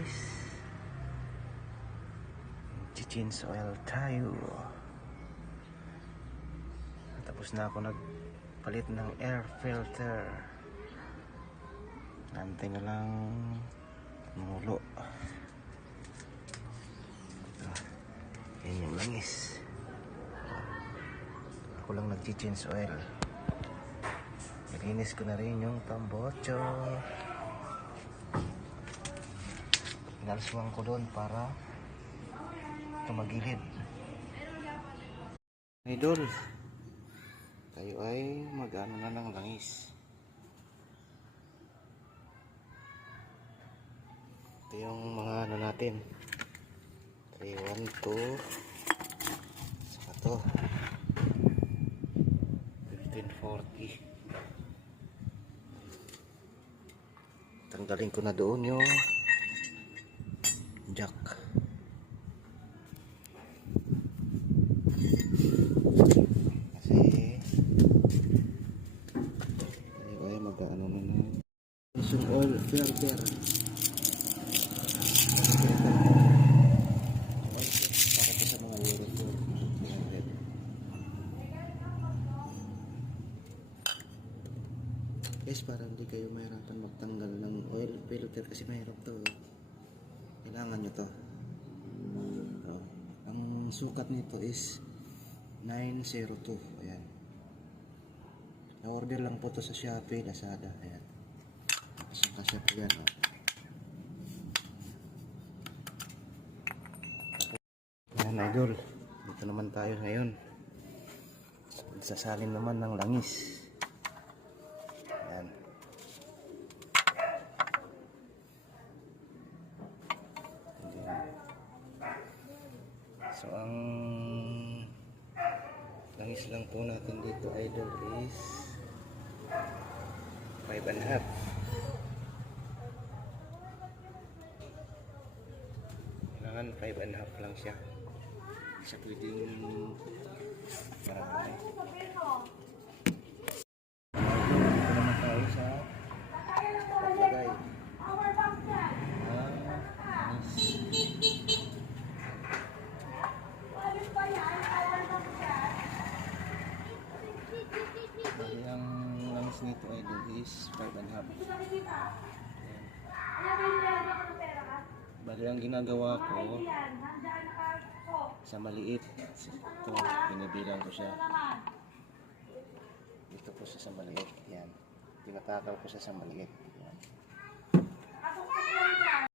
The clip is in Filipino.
guys, change oil tayo. Tapos na ako nagpalit ng air filter. Nantay na lang mulo. Yan yung langis. Ako lang nag-change oil. Nalinis ko na rin yung tambocho. Inalaswang ko doon para tumagilid. Idol, tayo ay mag-ano na ng langis. Ito yung mga ano natin. 3, 1, 2 saka to 1540. Tanggalin ko na doon yung jack. Kasi tayo ay mag-ano na ng oil filter. Guys, para hindi kayo mahirapan magtanggal ng oil filter kasi mahirap to. Kailangan nyo to. So, ang sukat nito is 902. Ayan. Na-order lang po to sa Shopee, Lazada. Ayan. Kasi po yan. Ayan, idol. Dito naman tayo ngayon. Sasalin naman ng langis. Ayan. So ang langis lang po natin dito, idol, is 5.5. Kailangan 5.5 lang siya. Hindi siya pwedeng marami. Dito naman tayo sa paglagay. Bali ang langis nito ay is 5.5. Bali ang ginagawa ko sa maliit, ito binibilang ko siya dito po sa maliit. Yan, tinatakaw ko siya sa maliit.